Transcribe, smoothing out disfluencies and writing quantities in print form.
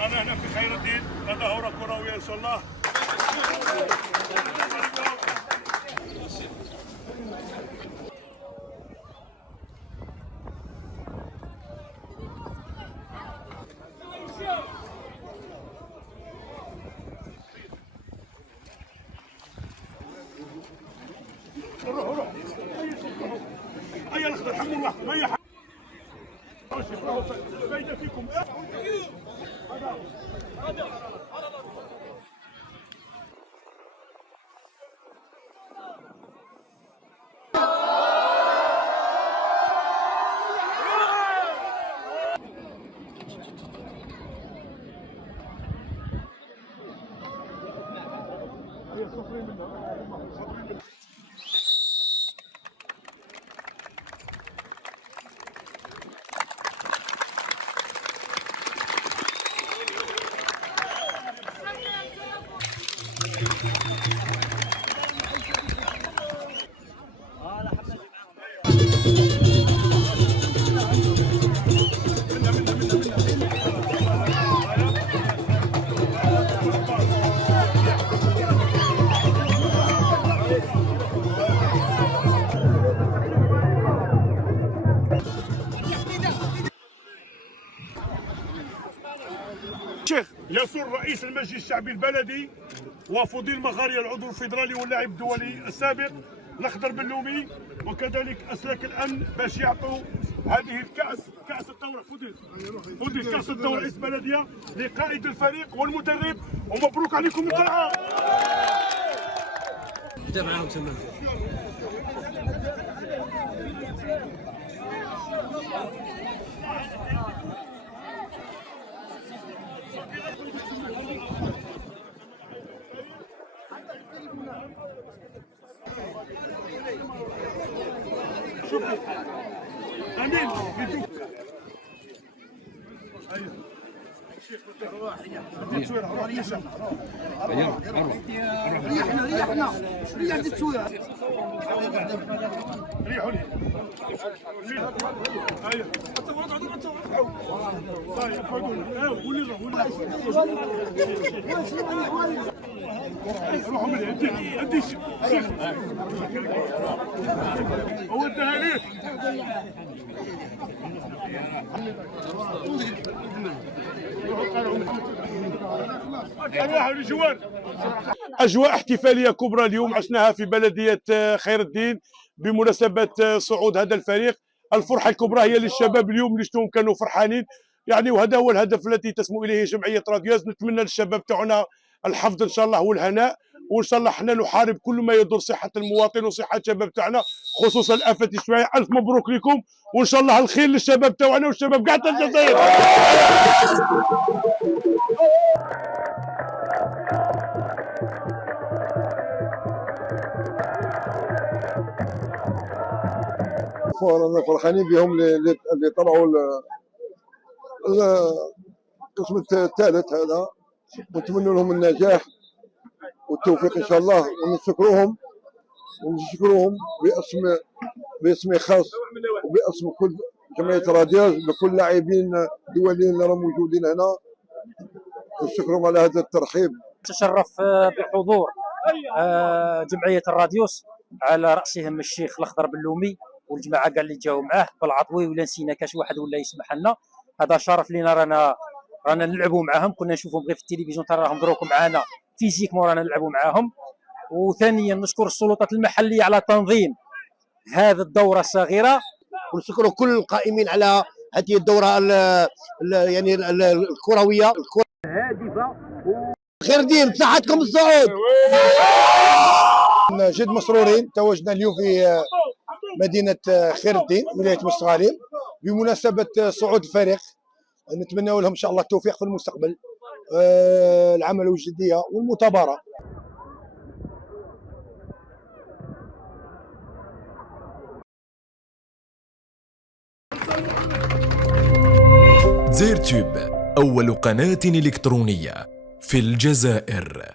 أنا هنا في خير الدين، تظاهرة كروية إن شاء الله. روح هيا الأخضر حموا الله هيا فايدة فيكم. شيخ يسر رئيس المجلس الشعبي البلدي وفضيل مغارية العضو الفيدرالي واللاعب الدولي السابق الأخضر بلومي، وكذلك أسلاك الأمن باش يعطوا هذه الكأس، كأس الدورة فضيل كأس الدورة رئيس بلدية لقائد الفريق والمدرب، ومبروك عليكم القرعة. معاهم تمام. امين ريحنا التصوير ريحوا لي هيا طيب روحوا من عندي شيخ هو اداها ليه أجواء احتفالية كبرى اليوم عشناها في بلدية خير الدين بمناسبة صعود هذا الفريق. الفرحة الكبرى هي للشباب اليوم اللي شفتوهم كانوا فرحانين يعني، وهذا هو الهدف الذي تسمو إليه جمعية راديوز. نتمنى للشباب تاعنا الحفظ إن شاء الله والهناء، وإن شاء الله حنا نحارب كل ما يضر صحة المواطن وصحة الشباب تاعنا خصوصا الآفات الاجتماعية. ألف مبروك لكم، وإن شاء الله الخير للشباب تاعنا والشباب كاع تاع الجزائر. رانا فرحانين بهم اللي طلعوا القسم الثالث هذا، ونتمنى لهم النجاح والتوفيق ان شاء الله، ونشكروهم باسمي خاص وباسم كل جمعيه راديوز بكل اللاعبين الدوليين اللي راهم موجودين هنا، نشكرهم على هذا الترحيب. تشرف بحضور جمعيه الراديوس على راسهم الشيخ الاخضر بلومي والجماعه كاع اللي جاوا معاه، بالعطوي ولا نسينا كاش واحد ولا يسمح لنا. هذا شرف لينا، رانا نلعبوا معاهم، كنا نشوفهم غير في التلفزيون، ترى راهم دروك معانا فيزيك ورانا نلعبوا معاهم. وثانيا نشكر السلطات المحليه على تنظيم هذه الدوره الصغيره، ونشكر كل القائمين على هذه الدوره يعني الكرويه هادفه خير الدين بصحتكم الصعود. جد مسرورين تواجدنا اليوم في مدينة خير الدين ولاية مستغاليم بمناسبة صعود الفريق. نتمنى لهم إن شاء الله التوفيق في المستقبل، العمل والجدية والمثابرة. زيرتيوب أول قناة إلكترونية في الجزائر.